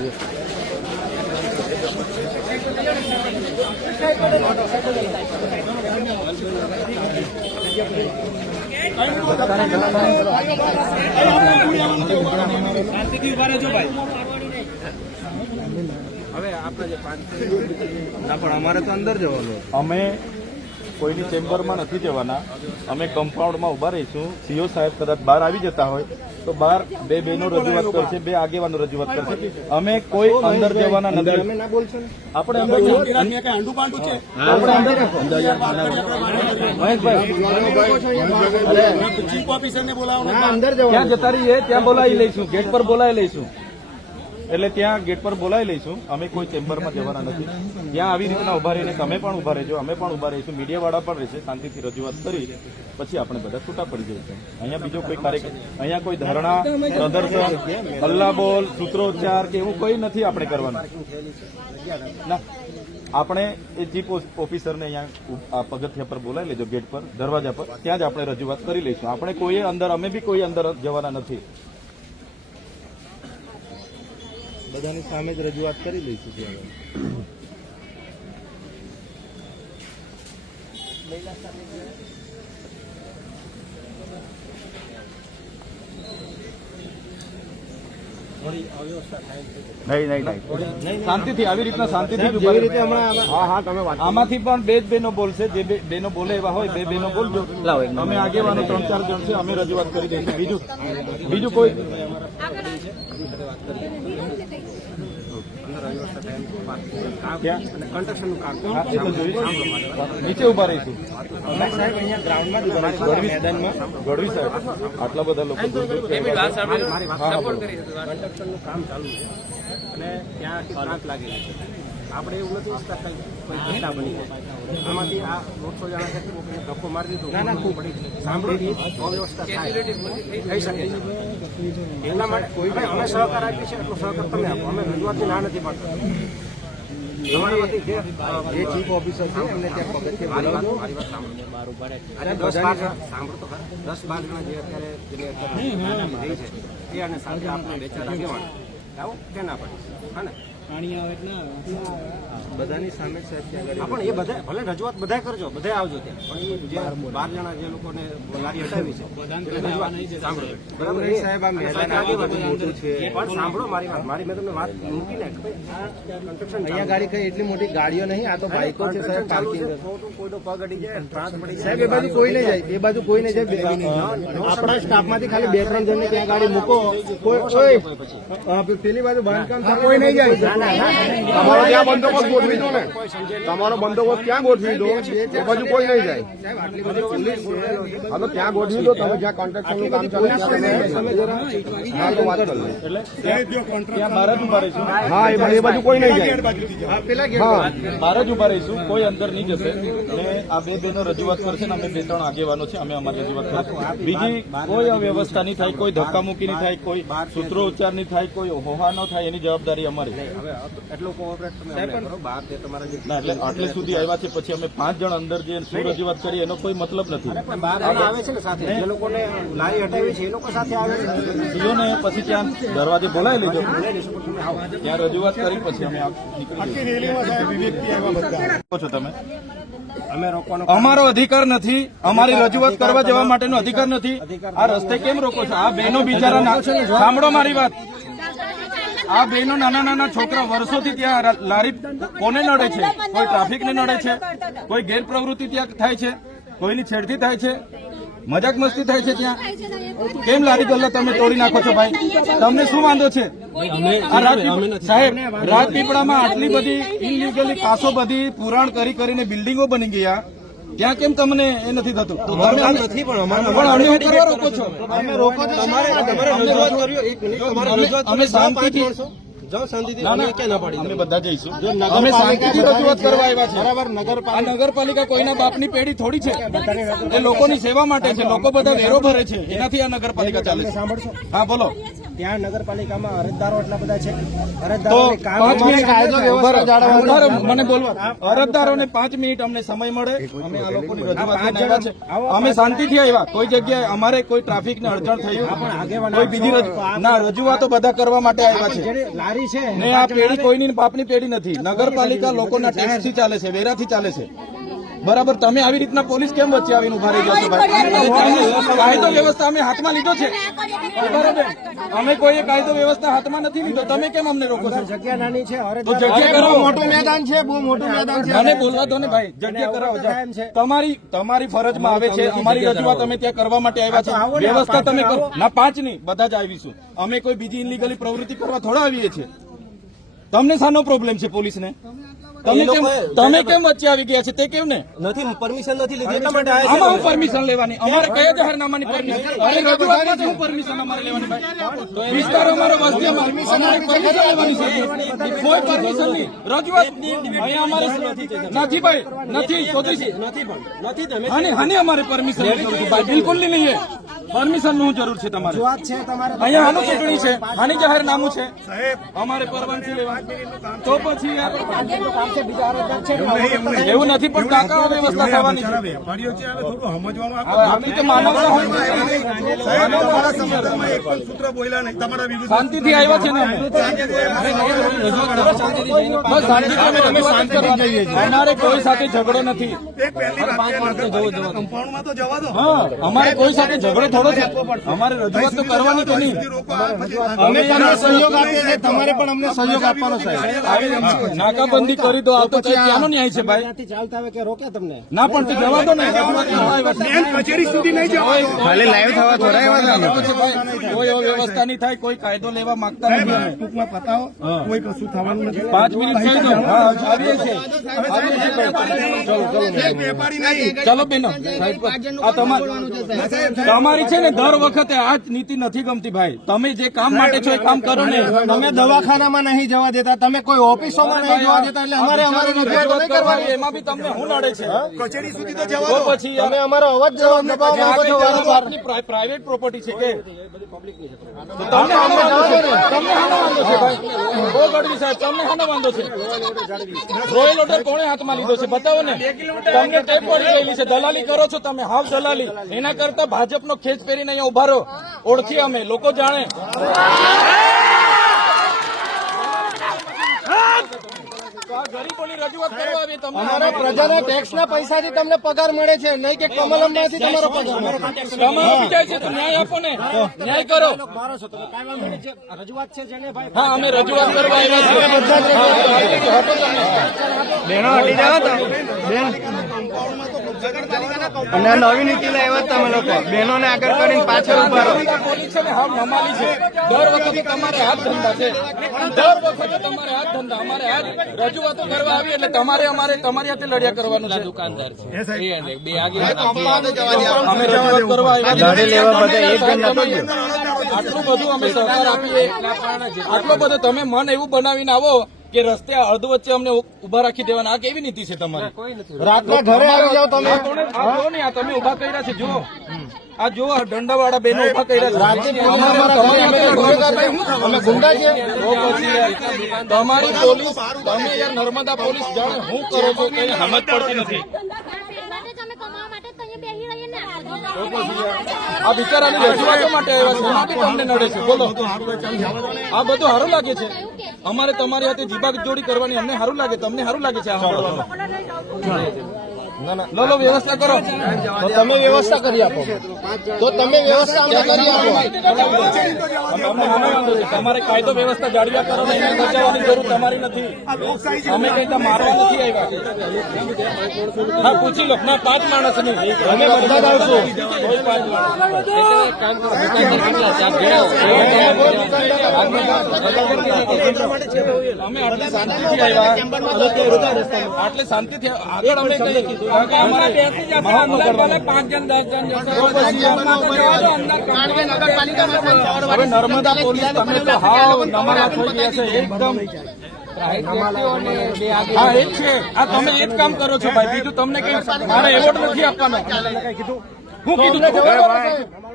હવે આપણે જે ના પણ અમારે તો અંદર જવાનું. અમે કોઈની ચેમ્બરમાં નથી જવાના. અમે કમ્પાઉન્ડમાં ઉભા રહીશું. સીઓ સાહેબ કદાચ બહાર આવી જતા હોય તો બહાર બે બહેનો રજૂઆત કરશે, બે આગેવાનો રજૂઆત કરશે. અમે કોઈ અંદર જવાના નથી. આપણે અંદર ત્યાં જતા રહીએ, ત્યાં બોલાવી લઈશું, ગેટ પર બોલાવી લઈશું. એટલે ત્યાં ગેટ પર બોલાવી લઈશું. અમે કોઈ ચેમ્બરમાં જવાના નથી. ત્યાં આવી રીતના ઉભા રહીને તમે પણ ઉભા રહેજો, અમે પણ ઉભા રહીશું, મીડિયાવાળા પણ રહેશે. શાંતિથી રજૂઆત કરી પછી આપણે બધા છૂટા પડી જઈશું. અહીંયા બીજો કોઈ કાર્યક્રમ, અહીંયા કોઈ ધરણા, પ્રદર્શન, હલ્લા બોલ, સૂત્રોચ્ચાર કે એવું કોઈ નથી આપણે કરવાનું. ના, આપણે એ ચીફ ઓફિસરને અહીંયા પગથિયા પર બોલાવી લેજો, ગેટ પર, દરવાજા પર, ત્યાં જ આપણે રજૂઆત કરી લઈશું. આપણે કોઈ અંદર, અમે બી કોઈ અંદર જવાના નથી. બધાની સામે જ રજૂઆત કરી લઈશું. ત્યાં નહીં, શાંતિથી, આવી રીતના શાંતિથી. આમાંથી પણ બે જ બહેનો બોલશે. જે બહેનો બોલે એવા હોય બે બહેનો બોલજો. અમે આગેવાનો 3-4 જણ છે, અમે રજૂઆત કરી દઈશું. બીજું કોઈ નીચે ઉભા રહીશું. મેદાનમાં ગઢવી સાહેબ, આટલા બધા લોકો કામ ચાલુ છે અને ત્યાં ક્રાંત લાગેલી છે. આપણે એવું નથી ઈચ્છતા કંઈ ઘટના બની આમાંથી આ 100 જણા છે ધક્કો મારી દીધો સાંભળી અવ્યવસ્થા થાય થઈ શકે છે. એના માટે કોઈ પણ અમે સહકાર આપીએ છીએ, એટલો સહકાર તમે આપો. અમે રજૂઆતની ના નથી પાડતા. તમારા વતી જે ચીફ ઓફિસર છે એમને ત્યાં પગથિયે બોલાવજો. મારી વાત સાંભળો. 10-12 સાંભળો તો ખરા. 10-12 જણા જે અત્યારે રહી છે એ અને સાથે આપણે 2-4 આગેવાન આવો કે ના પડે. હા ને બધાની સામે પણ એ બધા ભલે રજૂઆત બધા કરજો, બધા આવજો ત્યાં. પણ એ જે 12 જણા જે લોકોને લારી હટાવી છે સાંભળો. બરાબર સાહેબ, આ મેદાન મોટું છે પણ સાંભળો મારી વાત. મેં તમને વાત મૂકીને અહીંયા ગાડી કઈ એટલી મોટી ગાડીઓ નહીં, આ તો બાઈકો છે સાહેબ. પાર્કિંગ કોઈનો પગ અડી જાય, ત્રાસ પડી જાય. સાહેબ એ બાજુ કોઈ નહીં જાય, એ બાજુ કોઈ નહીં જાય. આપણા સ્ટાફમાંથી ખાલી 2-3 જણને ત્યાં ગાડી મૂકો. પેલી બાજુ બાંધકામ કોઈ નહીં જાય. તમારો ત્યાં બંદોબસ્ત ગોઠવી દો ને, તમારો બંદોબસ્ત ક્યાં ગોઠવી દો, એ બાજુ કોઈ નહીં જાય. હા તો ત્યાં ગોઠવી દો. તમે જ્યાં કોન્ટ્રાક્શનનું કામ ચાલે હા તો વાત કરી લો. ત્યાં બહાર જ ઉભા રહીશું. હા એ બાજુ કોઈ નહીં જાય. હા બહાર જ ઉભા રહીશું, કોઈ અંદર નહીં જશે. અને આ બે બહેનો રજૂઆત કરશે ને અમે 2-3 આગેવાનો છે, અમે અમારી રજૂઆત કરશું. બીજી કોઈ અવ્યવસ્થા નહીં થાય, કોઈ ધક્કામુક્કી નહીં થાય, કોઈ સૂત્રો ઉચ્ચાર નહીં થાય, કોઈ હોહા ન થાય, એની જવાબદારી અમારી. આટલે સુધી આવ્યા છે, પછી અમે 5 જણ અંદર જે શું રજૂઆત કરી એનો કોઈ મતલબ નથી. આવે છે ને સાથે જે લોકોને લારી હટાવી છે એ લોકો સાથે આવે છે. સીઓને પછી ત્યાં દરવાજે બોલાવી લેજો, ત્યાં રજૂઆત કરી પછી અમે છો તમે. અમે રોકવાનો અમારો અધિકાર નથી, અમારી રજૂઆત કરવા જવા માટેનો અધિકાર નથી. આ રસ્તે કેમ રોકો છો? આ બહેનો બિચારા, સાંભળો મારી વાત. આ બહેનો નાના છોકરા વર્ષોથી ત્યાં લારી કોને નડે છે? કોઈ ટ્રાફિકને નડે છે, કોઈ ગેરપ્રવૃત્તિ ત્યાં થાય છે, કોઈની છેડતી થાય છે, મજાક મસ્તી થાય છે. ત્યાં કેમ લારી ગલ્લા તમે તોડી નાખો છો ભાઈ? તમને શું વાંધો છે? સાહેબ, રાજપીપળામાં આટલી બધી ઇનલીગલી કાસો બધી પુરાણ કરીને બિલ્ડિંગો બની ગયા, ત્યાં કેમ તમને એ નથી થતું? નથી પણ અમે હું કરવા રોકો છો? અમે રોકો છો અમે શાંતિથી અમે બધા જઈશું. અમે શાંતિથી રજૂઆત કરવા આવ્યા છે. આ નગરપાલિકા કોઈના બાપની પેઢી થોડી છે. એ લોકોની સેવા માટે છે. લોકો બધા વેરો ભરે છે, એનાથી આ નગરપાલિકા ચાલે છે. હા બોલો. ત્યાં નગરપાલિકામાં અરજદારો એટલા બધા છે તો અરજદારોને કામ 5 મિનિટ કાયદો વ્યવસ્થા જાળવવા બરાબર, મને બોલવા અરજદારોને 5 મિનિટ અમને સમય મળે. અમે આ લોકોની રજૂઆત લઈને આવ્યા છે. અમે શાંતિથી આવ્યા. કોઈ જગ્યાએ અમારે કોઈ ટ્રાફિકને અડચણ થયું કોઈ બીજી ના રજૂઆતો બધા કરવા માટે આવ્યા છે. જેની લારી છે ને આ પેઢી કોઈની બાપની પેઢી નથી. નગરપાલિકા લોકોના ટેક્સથી ચાલે છે, વેરાથી ચાલે છે. બરાબર, તમે આવી રીતના પોલીસ કેમ વચ્ચે આવીને ઉભા રહી જશો ભાઈ? કાયદો વ્યવસ્થા અમે હાથમાં લીધો છે. બરાબર, અમે કોઈ કાયદો વ્યવસ્થા હાથમાં નથી લીધો. તમે કેમ અમને રોકો છો? જગ્યા નાની છે તો જગ્યા કરાવો. મોટું મેદાન છે, બહુ મોટું મેદાન છે. મને બોલવા દો ને ભાઈ, જગ્યા કરાવો. તમારી ફરજમાં આવે છે. અમારી રજૂઆત અમે ત્યાં કરવા માટે આવ્યા છે. વ્યવસ્થા તમે કરો. ના 5 નહીં, બધા જ આવીશું. અમે કોઈ બીજી ઇનલીગલી પ્રવૃત્તિ કરવા થોડા આવીએ છીએ. તમને શાનો પ્રોબ્લેમ છે પોલીસને? તમે કેમ વચ્ચે આવી ગયા છે તે કેમ ને? નથી પરમિશન નથી લીધી એટલા માટે આમાં હું પરમિશન લેવાની? અમારે કયા જાહેરનામાની પરમિશન? અરે રજૂઆતમાં તો હું પરમિશન અમારે લેવાની ભાઈ. વિસ્તાર અમારો વસ્તી અમારે પરમિશન લેવાની છે. કોઈ પરમિશન નહીં. રજૂઆત અહીંયા અમારે નથી ભાઈ, નથી હાની અમારે પરમિશન ભાઈ બિલકુલ નહીં. પરમિશન નું જરૂર છે તમારે. અહીંયા આનું ચૂંટણી છે, આની જાહેરનામું છે, અમારે પરવાનગી લેવાની. તો પછી એવું નથી, પણ કાકા વ્યવસ્થા થવાની છે. આપણી તો માનવતા હોય. શાંતિથી આવ્યા છે ને અમે. બસ શાંતિથી અમે રજૂઆત કરવા જઈએ છીએ. અમારે કોઈ સાથે ઝઘડો નથી. હા, અમારે કોઈ સાથે ઝઘડો થોડો છે. અમારે રજૂઆત તો કરવાની તો નહીં. અમે તમને સહયોગ આપીએ છીએ, તમારે પણ અમને સહયોગ આપવાનો છે. નાકાબંધી કરી દો. આવતો છે ક્યાંનો ન્યાય છે ભાઈ? ચાલતા આવે કે રોકે તમને ના પણ તે જવા દો ને. કચેરી સુધી નહીં જવા, ખાલી લાઈવ થવા થોડા એવા કોઈ એવો વ્યવસ્થા નહીં થાય. કોઈ કાયદો લેવા માંગતા નથી અમે. ટૂંકમાં પતાવો, કોઈ કશું થવાનું નથી. 5 મિનિટ થઈ ગયો. હા, આવીએ છીએ. ચલો બેનો, આ તમારી છે ને દર વખતે આ જ નીતિ નથી ગમતી ભાઈ. તમે જે કામ માટે છો એ કામ કરો ને. તમે દવાખાનામાં નહીં જવા દેતા, તમે કોઈ ઓફિસોમાં નહીં જવા દેતા, એટલે અમારે અમારી રજૂઆત નહીં કરવાની. એમાં બી તમને શું નડે છે? કચેરી સુધી તો તો જવા પછી તમે અમારો અવાજ જવાબ દબાવો માંગો છો વારંવાર. પ્રાઇવેટ પ્રોપર્ટી છે કે તો તમને હાનો વાંધો છે? તમને હાનો વાંધો છે ભાઈ? બહુ ગઢવી સાહેબ, તમને હાનો વાંધો છે? રોયલ ઓર્ડર કોણે હાથમાં લીધો છે બતાવો ને. તમને ટેપ પડી ગયેલી છે. દલાલી કરો છો તમે, હાવ દલાલી. એના કરતા ભાજપનો ખેંચ પહેરીને અહીંયા ઉભા રહો. ઓળખીએ અમે, લોકો જાણે. ગરીબોની રજૂઆત કરવા આવી તમે. અમારા પ્રજાના ટેક્સના પૈસાથી તમને પગાર મળે છે, નહીં કે કમલમમાંથી તમારો પગાર. તમારું જાય છે તો ન્યાય આપો ને. ન્યાય કરો. રજૂઆત છે જેને ભાઈ હા, અમે રજૂઆત કરવા આવ્યા અને નવી નીતિ લાવ્યા તમે લોકો બહેનોને આગળ કરીને પાછળ ઉભા રહો. પોલીસ છે ને હાવ નમાલી છે. દર વખતે તમારે હાથ ધંધા છે. દર વખતે તમારે હાથ ધંધા. અમારે હાથ રજૂઆતો કરવા આવી એટલે તમારે તમારી હાથે લડ્યા કરવાનું છે. દુકાનદાર છે અમે રજૂઆત કરવા આવ્યા. આટલું બધું અમે સરકાર આપીએ, આટલો બધો તમે મન એવું બનાવીને આવો કે રસ્તે અડધ વચ્ચે અમને ઉભા રાખી દેવાના. આ કેવી નીતિ છે તમારી? રાતના ઘરે આવી જાવ તમે. આ જો ને, આ તમે ઉભા કર્યા છે. જો આ જો દંડાવાળા બેનો ઉભા કર્યા છે. અમે ગુંડા છીએ. તમારી પોલીસ, તમે યાર નર્મદા પોલીસ જાણે હું કરો છો કઈ સમજ પડતી નથી. આ બિચારાની રજૂઆતો માટે આવ્યા છે. એમાં બી તમને નડે છે. બોલો, આ બધું સારું લાગે છે? અમારે તમારી હાથે જીબાગ જોડી કરવાની અમને સારું લાગે, તમને સારું લાગે છે? ના, લો વ્યવસ્થા કરો. તો તમે વ્યવસ્થા કરી આપો. તો તમે વ્યવસ્થા અમને કરી આપો. અમને આનો વાંધો છે. તમારે કાયદો વ્યવસ્થા જાળવ્યા કરો ને, એને બચાવવાની જરૂર તમારી નથી. અમે કઈ મારવા નથી આવ્યા. હા, પૂછી લો. ના, 5 માણસ નહીં, અમે બધા જ આવશું. કોઈ 5 અમે આટલી શાંતિથી આવ્યા. આટલે શાંતિથી આગળ અમે કહીએ કીધું. હવે નર્મદા પોલીસ તમે તો હાવ નમાલા થઈ ગયા છે એકદમ. હા, એ જ છે. આ તમે એ જ કામ કરો છો ભાઈ. બીજું તમને કઈ મારે એવોર્ડ નથી આપવાનો. હું કીધું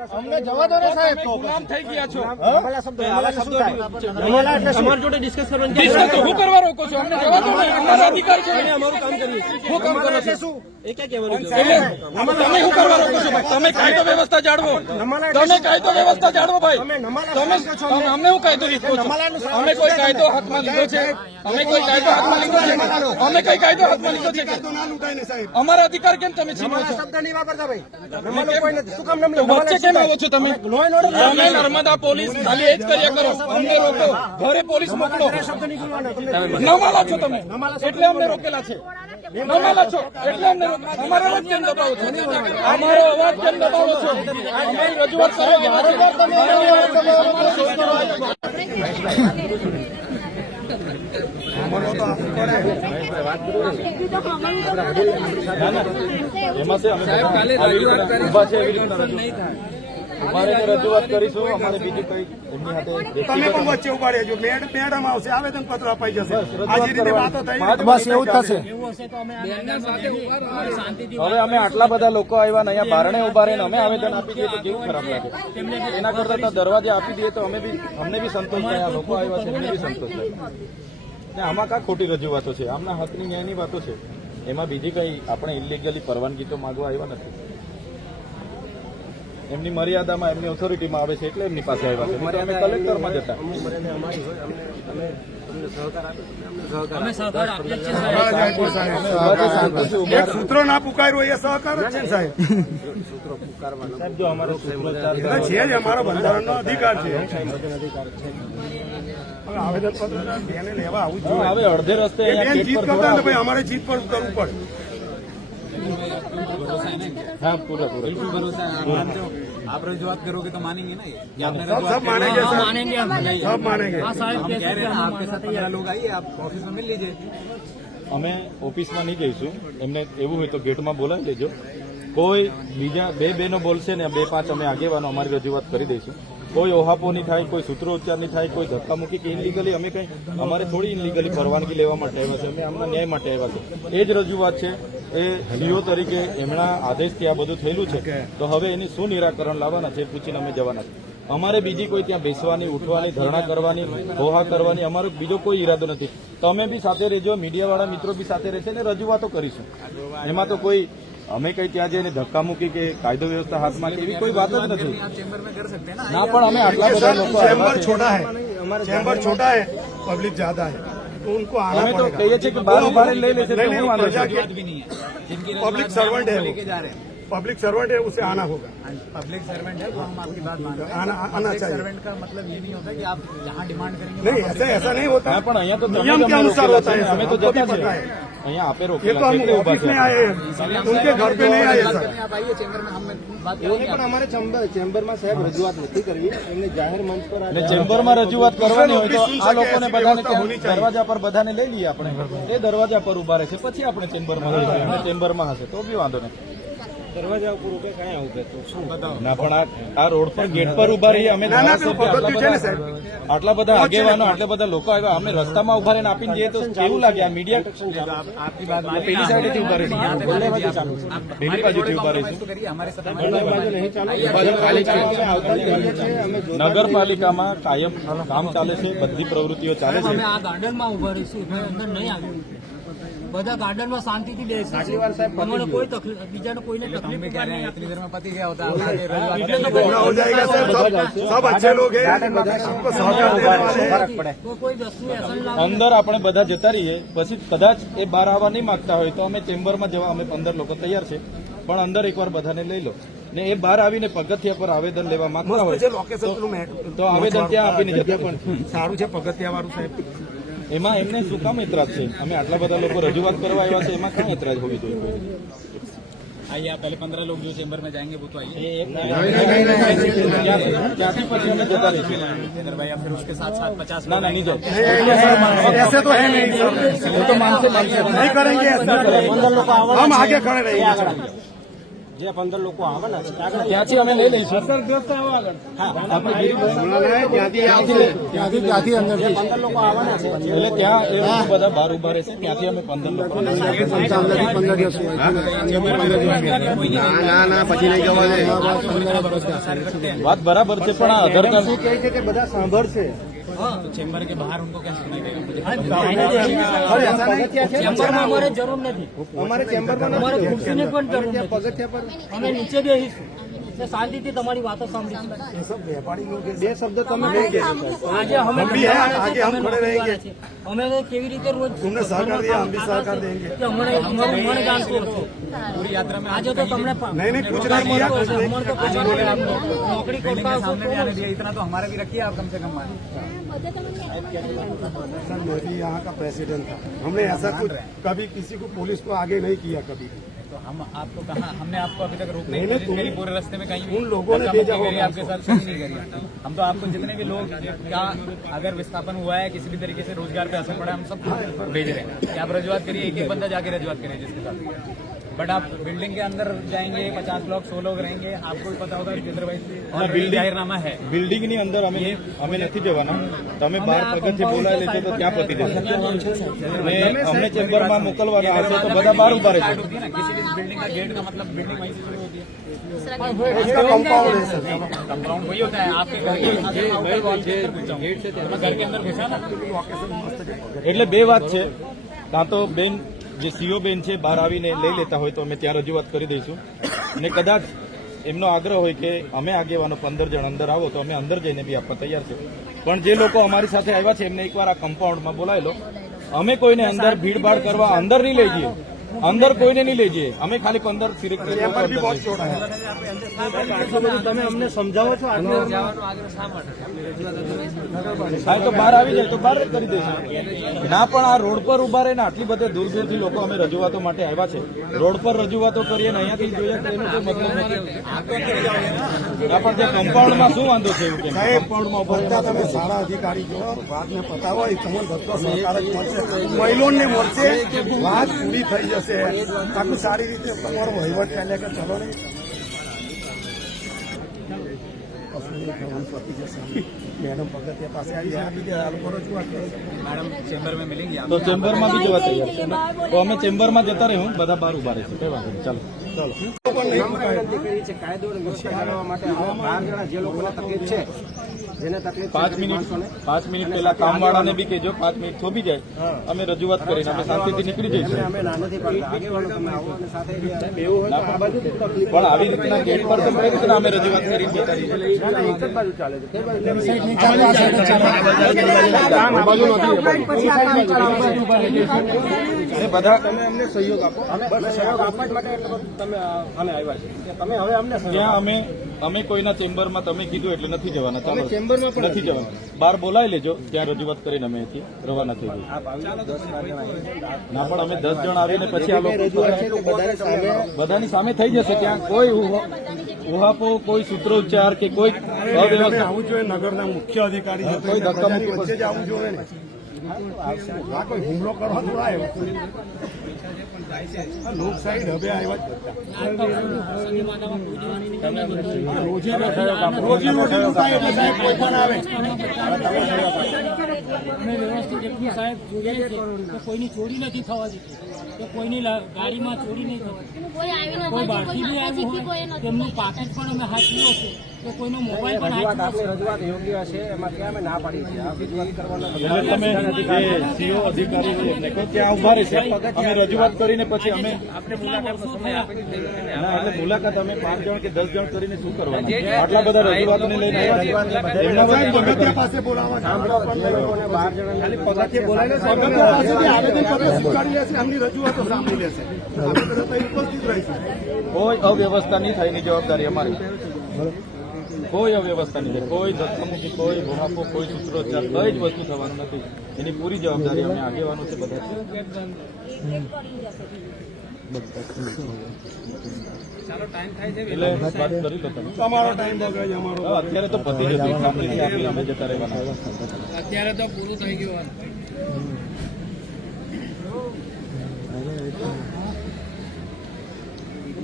અમને જવા દો ને સાહેબ, ગુલામ થઈ ગયા છો. તમારી જોડે ડિસ્કસ કરવાની ડિસ્કસ તો હું કરવા રોકો છો? અમને જવા દો ને, અમારા અધિકાર છે. અમારું કામ કરીએ શું કામ કરો છો? એ ક્યાં કહેવાનું છે? તમે શું કરવા રોકો છો ભાઈ? તમે કાયદો વ્યવસ્થા જાળવો. તમે કાયદો વ્યવસ્થા જાળવો ભાઈ. તમે અમને હું કાયદો લીધો છો? અમે કોઈ કાયદો હાથમાં લીધો છે? અમે કોઈ કાયદો હાથમાં લીધો છે? અમે કઈ કાયદો હાથમાં લીધો છે? અમારા અધિકાર કેમ તમે છીનો છો? તો વચ્ચે કેમ આવો છો તમે? તમે નર્મદા પોલીસ ખાલી એ જ કર્યા કરો. અમને રોકો, ઘરે પોલીસ મોકલો. નમાલા છો તમે એટલે અમને રોકેલા છે. નમાલા છો એટલે અમને અમારો અવાજ કેમ દબાવો છો? અમારો અવાજ કેમ દબાવો છો? અમારી રજૂઆત રજૂઆત કરીશું. અમારે બીજું કઈ એમની સાથે તમે પણ વચ્ચે ઉભા રહેજો. મેડમ આવશે, આવેદન પત્ર અપાઈ જશે. આજે રીતે વાતો થઈ બસ એવું જ થશે. હવે અમે આટલા બધા લોકો આવ્યા ને અહીંયા બારણે ઉભા રહીને અમે આવેદન આપી દઈએ તો કેવું ખરાબ લાગે? એના કરતા તો દરવાજે આપી દઈએ તો અમને બી સંતોષ થાય. આ લોકો આવ્યા છે એમને બી સંતોષ થાય. ને આમાં કા ખોટી રજૂઆતો છે? આમના હકની ન્યાયની વાતો છે. એમાં બીજી કઈ આપણે ઇલીગલી પરવાનગી તો માંગવા આવ્યા નથી. એમની મર્યાદામાં એમની ઓથોરિટીમાં આવે છે એટલે એમની પાસે આવ્યા છે. અમે કલેક્ટરમાં જતા એક સૂત્રો ના પુકાર્યો એ સહકાર જ છે ને સાહેબ. સાહેબ જો અમારો સૂત્રોચ્ચાર એટલે છે જ અમારો બંધારણનો અધિકાર છે. હવે આવેદન પત્ર બેને લેવા આવું જ જોઈએ. હવે અડધે રસ્તે એ બેન જીત કરતા ને ભાઈ અમારે જીત પર કરવું પડે. હા પૂરા बिल्कुल भरोसा है आप रजूआत करोगे तो मानेंगे ना ये आपने सब मानेंगे सर, सब मानेंगे. हम कह रहे हैं ना आपके साथ 15 लोग आइए आप ऑफिस में मिल लीजिए અમે ઓફિસમાં નહીં જઈશું. એમને એવું હોય તો ગેટમાં બોલાવી લેજો. કોઈ બીજા બે બહેનો બોલશે ને 2-5 અમે આગેવાનો અમારી રજૂઆત કરી દઈશું. કોઈ ઓહાપો નહીં થાય, કોઈ સૂત્રોચ્ચાર નહીં થાય, કોઈ ધક્કામુક્કી કે ઇનલીગલી અમે કંઈ અમારે થોડી ઇનલીગલી પરવાનગી લેવા માટે આવ્યા છે. અમે આમના ન્યાય માટે આવ્યા છે. એ જ રજૂઆત છે. એ સીઓ તરીકે એમના આદેશથી આ બધું થયેલું છે તો હવે એની શું નિરાકરણ લાવવાના છે પૂછીને અમે જવાના છે. અમારે બીજી કોઈ ત્યાં બેસવાની, ઉઠવાની, ધરણા કરવાની, હોહા કરવાની અમારો બીજો કોઈ ઈરાદો નથી. તમે બી સાથે રહેજો, મીડિયાવાળા મિત્રો બી સાથે રહેશે ને રજૂઆતો કરીશું. એમાં તો કોઈ અમે કઈ ત્યાં જઈને ધક્કા મૂકી કે કાયદો વ્યવસ્થા હાથમાં લે એવી કોઈ વાત જ નથી. चेंबर में कर सकते हैं ना ના પણ અમે આટલા બધા લોકો चैम्बर આવ્યા છે. छोटा है, चैम्बर छोटा है, पब्लिक ज्यादा है तो उनको आना અમે તો पड़ेगा. કહીએ છીએ કે બાર ઉભા રહીને લઈ લેશે તો नहीं, શું વાંધો प्रजा છે? के भी नहीं है जिनकी पब्लिक सर्वेंट है, लेके जा रहे हैं पब्लिक सर्वेंट है, उसे आना होगा. पब्लिक सर्वेंट है वो हम आपकी बात मान रहे हैं आना पब्लिक चाहिए. सर्वेंट का मतलब ये नहीं होता कि आप जहाँ डिमांड करेंगे नहीं, ऐसा नहीं होता. હા પણ અહીંયા તો તમે नियम જ के અમને अनुसार રોકેલા होता છે है ને. सर, અમે તો हमको भी જતા पता છે. है. અહીંયા આપે ये રોકેલા तो છે हम એટલે ઊભા ऑफिस છે. में आए हैं, उनके घर पे नहीं आए सर. आप आइए चेंबर में हम बात करेंगे પણ અમારે ચેમ્બરમાં સાહેબ રજૂઆત નથી કરવી. એમને જાહેર મંચ પર એટલે ચેમ્બરમાં રજૂઆત કરવાની હોય તો ઓફિસ આ લોકોને ऐसी બધાને व्यवस्था होनी चाहिए. દરવાજા પર બધાને લઈ લઈએ આપણે. એ દરવાજા પર ઉભા રહેશે પછી આપણે ચેમ્બરમાં લઈશું. એમને ચેમ્બરમાં હશે તો બી વાંધો નહીં. દરવાજા ઉપર ઉભે કયા ઉભે તો શું ના પણ આ રોડ પર ગેટ પર ઉભા રહીએ અમે ના, ના, ધારાસભ્ય પગથિયું છે ને સાહેબ. આટલા બધા આગેવાનો આટલા બધા લોકો આવ્યા અમે રસ્તામાં ઉભા રહીને આપીને જઈએ તો કેવું લાગે? આ મીડિયા आपकी बात मान પેલી સાઈડેથી ઉભા રહીશું, પેલી બાજુથી ઉભા રહીશું. करिए हमारे साथ નગરપાલિકામાં કાયમ કામ ચાલે છે, બધી પ્રવૃત્તિઓ ચાલે છે. અમે આ ગાર્ડનમાં ઉભા રહીશું, અમે અંદર નહીં આવ્યું. બધા ગાર્ડનમાં શાંતિથી બેસીશું. અમને કોઈ તકલીફ, બીજાને કોઈને તકલીફ भी कह रहे हैं इतनी देर में पति गया होता है पूरा हो जाएगा सर. सब अच्छे लोग हैं, सबको सहयोग देने वाले हैं. કોઈ વસ્તુ એસન લાવે અંદર આપણે બધા જતા રહીએ પછી કદાચ એ બહાર આવવા નહીં માંગતા હોય તો અમે ચેમ્બરમાં જવા અમે 15 લોકો તૈયાર છે. પણ અંદર એકવાર બધાને લઈ લો ને એ બહાર આવીને પગથિયા પર આવેદન લેવા માંગતા મસ્ત હોય છે લોકેશન પેલું મેં તો આવેદન ત્યાં આપીને જતા પણ સારું છે પગથિયા વાળું સાહેબ. એમાં એમને શું કામ એતરાજ છે? અમે આટલા બધા લોકો રજૂઆત કરવા આવ્યા છે એમાં ક્યાં એતરાજ હોવી જોઈએ? आइए आप पहले 15 लोग जो चेंबर में जाएंगे वो तो आइए ત્યાંથી પછી અમે જતા રહીશું. अगर भाई आप फिर उसके साथ साथ 50 ના ના નહીં જાય. ऐसे तो है नहीं सर, એ તો માનશે नहीं करेंगे ऐसा. हम आगे खड़े रहेंगे. જે 15 લોકો આવવાના છે આગળ ત્યાંથી અમે લઈ લઈશું. ત્યાંથી અંદર 15 લોકો આવવાના છે એટલે ત્યાં એ લોકો બધા બહાર ઉભા રહેશે, ત્યાંથી અમે 15 લોકો ના પછી નહીં જવા દે. વાત બરાબર છે, પણ આ આધાર કાર્ડ બધા સાંભળશે. तो चेंबर के बाहर उनको क्या सुनाई देगा? ચેમ્બરમાં અમારે જરૂર નથી, અમારે ચેમ્બરમાં અમારે ખુરશીની પણ જરૂર નથી. અમે નીચે બેસીશું ને શાંતિથી તમારી વાતો સાંભળીશું. બે શબ્દ તમે નહીં કહેશો. આજે અમે हम भी हैं, आगे हम खड़े रहेंगे। અમે કેવી રીતે રોજ तुमने सहकार दिया, हम भी सहकार देंगे। કે અમારું મન જાણતો હતો. पूरी यात्रा में આજે તો તમને नहीं नहीं कुछ नहीं किया, कुछ नहीं અમને તો आज बोले आपको નોકરી बिल्डिंग કરતા के सामने भी आने दिया, इतना तो हमारा भी रखिए आप कम से कम मान। सर मैं भी यहाँ का प्रेसिडेंट था, हमने ऐसा कुछ कभी किसी को पुलिस को आगे नहीं किया कभी भी। तो हम आपको कहा, हमने आपको अभी तक रोकने नहीं, की कोशिश तुम- करी, पूरे रास्ते में कहीं उन लोगों ने धक्का-मुक्की भेजा होगा करी, आपके साथ सही नहीं करी। हम तो आपको जितने भी लोग का अगर विस्थापन हुआ है, किसी भी तरीके से रोजगार पे असर पड़ा है, हम सब भेज रहे हैं कि आप रजुआत करिए, एक एक बंदा जाके रजुआत करिए जिसके साथ। बट आप बिल्डिंग के अंदर जाएंगे, 50 लोग 100 लोग रहेंगे, आपको भी पता होगा जितेंद्र भाई बिल्डिंग- जाहिरनामा है। બિલ્ડિંગની અંદર અમે નથી જવાના. તમે બહાર પગથિયે બોલાવી લેશો તો ત્યાં પતી જશે. ને અમને ચેમ્બરમાં મોકલવાના હશે તો બધા બહાર ઉભા રહેશે. होती है ना किसी भी बिल्डिंग का गेट का मतलब बिल्डिंग वहीं से शुरू होती है। उसका कंपाउंड है सर। कंपाउंड वही होता है आपके घर के आउटर वॉल के अंदर घुसा हूं। मैं घर के अंदर घुसा ना। એટલે બે વાત છે. કાં તો બેન જે સીઓ બેન છે બહાર આવીને લઈ લેતા હોય તો અમે ત્યાં રજૂઆત કરી દઈશું, અને કદાચ એમનો આગ્રહ હોય કે અમે આગેવાનો 15 જણ અંદર આવો તો અમે અંદર જઈને બી આપવા તૈયાર છે. પણ જે લોકો અમારી સાથે આવ્યા છે એમને એકવાર આ કમ્પાઉન્ડમાં બોલાવી લો. અમે કોઈને અંદર ભીડભાડ કરવા અંદર નહીં લઈ જઈએ, અંદર કોઈને નહીં લઈ જઈએ. અમે ખાલી 15 સિરિક તમે અમને સમજાવો છો હા તો બહાર આવી જાય તો બહાર જ કરી દઈશું. ના પણ આ રોડ પર ઉભા રહીને આટલી બધી દૂર દૂરથી લોકો અમે રજૂઆતો માટે આવ્યા છે. રોડ પર રજૂઆતો કરીએ ને અહીંયાથી જોઈએ તો એનો કોઈ મતલબ નથી. ના પણ જે કમ્પાઉન્ડમાં શું વાંધો છે એવું કેમ? કમ્પાઉન્ડમાં ઉભા બધા તમે સારા અધિકારી છો, વાતને પતાવો, એ તમને બધો સહકાર જ મળશે, મહિલોને મળશે, વાત પૂરી થઈ જશે. આખું સારી રીતે તમારો વહીવટ ચાલે કે ચલો ને મેડમ પગથિયા પાસે આવી જાય, આપી દે, આ લોકો રજૂઆત કરે છે. मैडम चेंबर में मिलेंगी आप। તો ચેમ્બરમાં બી જવા તૈયાર છે. તો અમે ચેમ્બરમાં જતા રહીશું, બધા બહાર ઉભા રહેશે. કઈ વાંધો નહીં, ચાલો. વિનંતી કરી છે કાયદો અને વ્યવસ્થા જાળવવા માટે આવા 12 જણા જે લોકોને તકલીફ છે, જેને તકલીફ છે, 5 મિનિટ પહેલા કામવાળાને બી કહેજો, 5 મિનિટ થોભી જાય અમે રજૂઆત કરીને અમે શાંતિથી નીકળી જઈશું. અમે ના નથી પાડતા, આગેવાનો તમે આવો અને સાથે પણ આવી રીતના ગેટ પર તો કઈ રીતના અમે રજૂઆત કરી જતા રહીએ? એક જ બાજુ ચાલે છે, તે બાજુ એ બધા તમે અમને સહયોગ આપો. અમે સહયોગ આપવા જ માટે એટલે બધું તમે અમે આવ્યા છે કે તમે હવે અમને સહયોગ ત્યાં અમે કોઈના ચેમ્બરમાં તમે કીધું એટલે નથી જવાના. ચાલો નથી જવાના, બહાર બોલાવી લેજો, ત્યાં રજૂઆત કરીને અમે અહીંથી રવાના થઈ જઈએ. આપ આવી 10-12 જણા ના પણ અમે 10 જણ આવીને પછી આ લોકો બધાની સામે થઈ જશે. ત્યાં કોઈ ઉહાપો, કોઈ સૂત્રોચ્ચાર કે કોઈ અવ્યવસ્થા, આવું જોઈએ, નગરના મુખ્ય અધિકારી છે, કોઈ ધક્કામુક્કી વચ્ચે જ આવવું જોઈએ ને. આ કોઈ હુમલો કરવા થોડા આવ્યો. લોકશાહી ઢબે આવ્યા જ રોજી રોટીનું થાય એટલે સાહેબ કોઈ પણ આવે. અમે વ્યવસ્થિત એટલું સાહેબ જોઈએ છે કે કોઈની ચોરી નથી થવા દીધી, કે કોઈની ગાડીમાં ચોરી નહીં થવા દીધી. કોઈ બહારથી બી આવ્યું હોય તેમનું પાકીટ પણ અમે હાચવ્યો છે, કે કોઈનો મોબાઈલ પણ રજૂઆત હાચવ્યો આપણી રજૂઆત યોગ્ય છે, એમાં ત્યાં અમે ના પાડી છે. આ રજૂઆત કરવાનો એટલે તમે જે સીઓ અધિકારી છે એમને કહો ત્યાં ઉભા રહેશે. અમે રજૂઆત કરીને પછી અમે ના એટલે મુલાકાત અમે 5 જણ કે 10 જણ કરીને શું કરવાનું? આટલા બધા રજૂઆતને લઈને આવ્યા. એમના સાહેબ, વચ્ચે પગથિયા પાસે બોલાવવા સાંભળો, 15 લોકોને 12 જણાને પગથિયા પાસેથી આવેદનપત્ર સ્વીકારી લેશે, એમની રજૂઆતો સાંભળી લેશે. આપણે બધા ત્યાં ઉપસ્થિત રહીશું. કોઈ અવ્યવસ્થા નહીં થાય એની જવાબદારી અમારી. કોઈ અવ્યવસ્થા નહીં થાય, કોઈ ધક્કામુક્કી, કોઈ ભૂહાપો, કોઈ સૂત્રોચ્ચાર, કઈ જ વસ્તુ થવાનું નથી. એની પૂરી જવાબદારી અમે આગેવાનો છે બધા. એટલે વાત કરી લો તમે. તમારો ટાઈમ બગડે છે, અમારો અત્યારે તો પતી જશે, સાંભળીને આપી અમે જતા રહેવાના. અત્યારે તો પૂરું થઈ ગયું.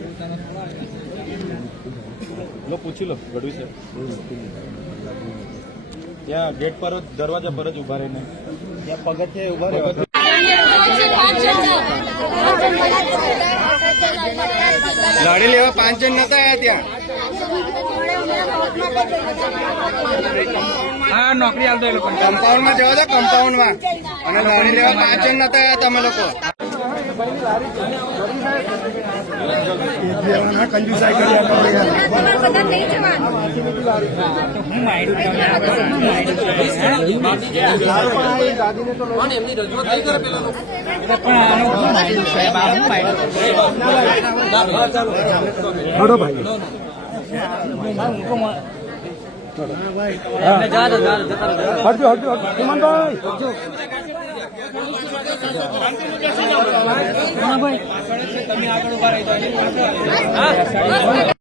લો પૂછી લો ગઢવી સર ત્યાં ગેટ પર જ દરવાજા પર જ ઉભા રહીને ત્યાં પગથિયે ઉભા રહ્યો ગાડી લેવા 5 જણ નતા આવ્યા ત્યાં. હા નોકરી આલતો એ લોકો કમ્પાઉન્ડમાં જવા દો, કમ્પાઉન્ડમાં. અને ગાડી લેવા 5 જણ નતા આવ્યા તમે લોકો. કંજુસાઈ કર્યા કરો યાર. હડો ભાઈ હટજો હટજો હેમંતભાઈ તમે આગળ ઉભા રહી